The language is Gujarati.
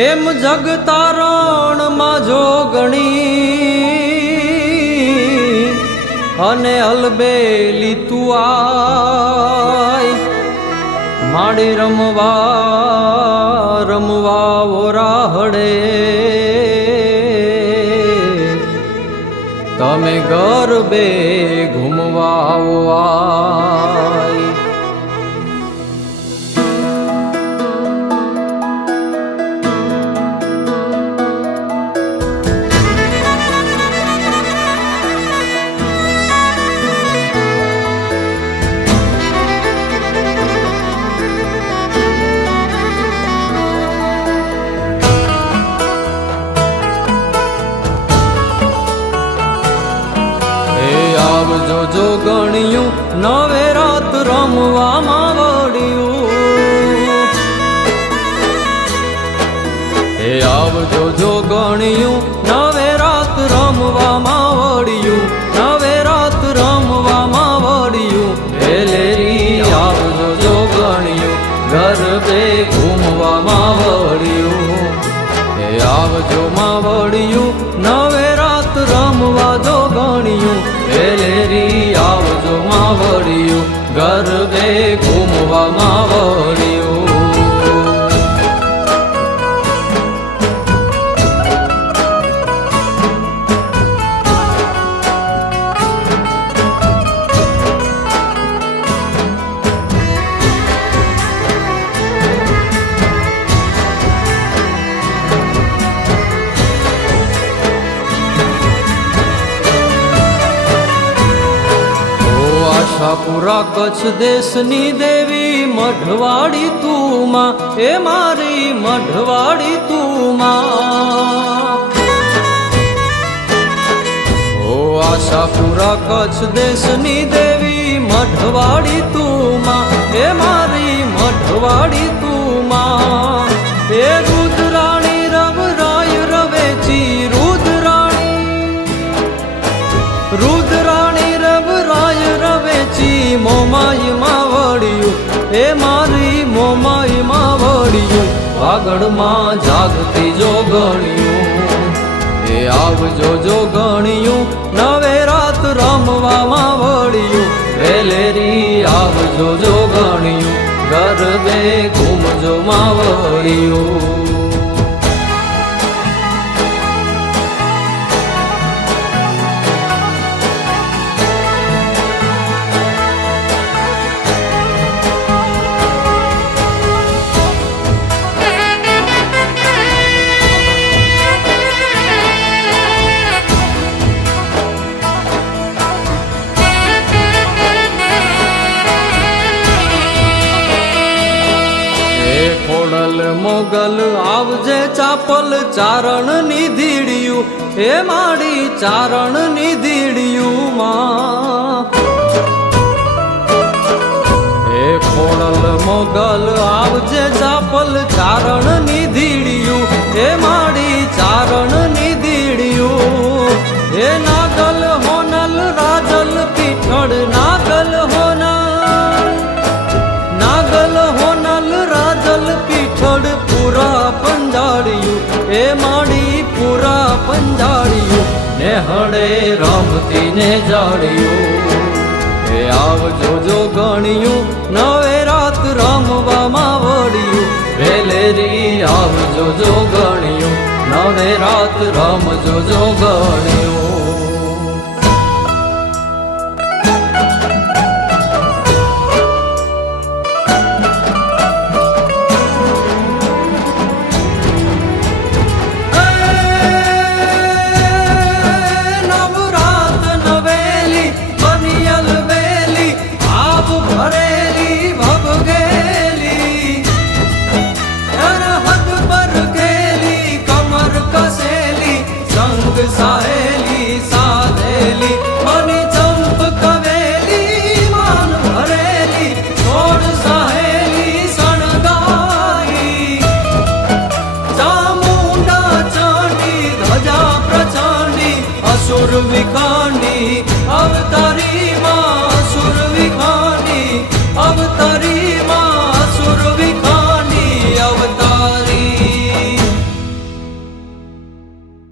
એમ જગતારણમાં જોગણી અને અલબેલી તું આય માડી રમવા રમવા ઓરાહડે તમે ગરબે ઘૂમવા આય આવજો જોગણિયું નવે રાત રમવામાં વળ્યું હે આવજો જોગણિયું નવે રાત રમવામાં વળ્યું નવે રાત રમવામાં વળ્યું વેલેરી આવજો જોગણિયું ગરબે ઘૂમવામાં વળ્યું હે આવજો માં વળ્યું નવે રાત રમવા જોગણિયું વેલેરી આવજો માં વળ્યું ગરબે ઘૂમવામાં વળ્યું આશાપુરા કચ્છ દેશની દેવી મઢવાડી તું માં એ મારી મઢવાડી તું માં ઓ આશાપુરા કચ્છ દેશની દેવી મઢવાડી તું માં એ મારી મઢવાડી તું માં એ રુદ્રાણી રવરાય રવેચી રુદ્રાણી રવરાય રવેચી મોમાઈ માં વળ્યું એ મારી મોમાઈ માં વળ્યું વાગડમાં જાગતી જોગણિયું એ આવજો જોગણિયું નવે રાત રમવામાં વળ્યું વેલેરી આવજો જોગણિયું ગરબે ઘૂમજો માં વળ્યું મોગલ આવજે ચાપલ ચારણ નિધીડિયું હે માડી ચારણ નિધીડિયું માં હે ખોડલ મોગલ આવજે ચાપલ ચારણ નિધીડિયું હે માડી ચારણ નિધીડિયું હે નાગલ હોનલ રાજલ પીઠળ નાગલ હોનલ રાજલ પીઠળ પૂરા પંજાળિયું એ માડી પૂરા પંજાળિયું ને હળે રમતી ને જાળિયું એ આવજો જોગણિયું નવે રાત રમવામાં વળ્યું વેલેરી આવજો જોગણિયું નવે રાત રમજો જોગણિયું સાહેલી સાધેલી મની ચંપ કવેલી માન ભરેલી છોડ સાહેલી સણગાઈ ચામુંડા ચાંડી ધજા પ્રચંડી અસુર વિકા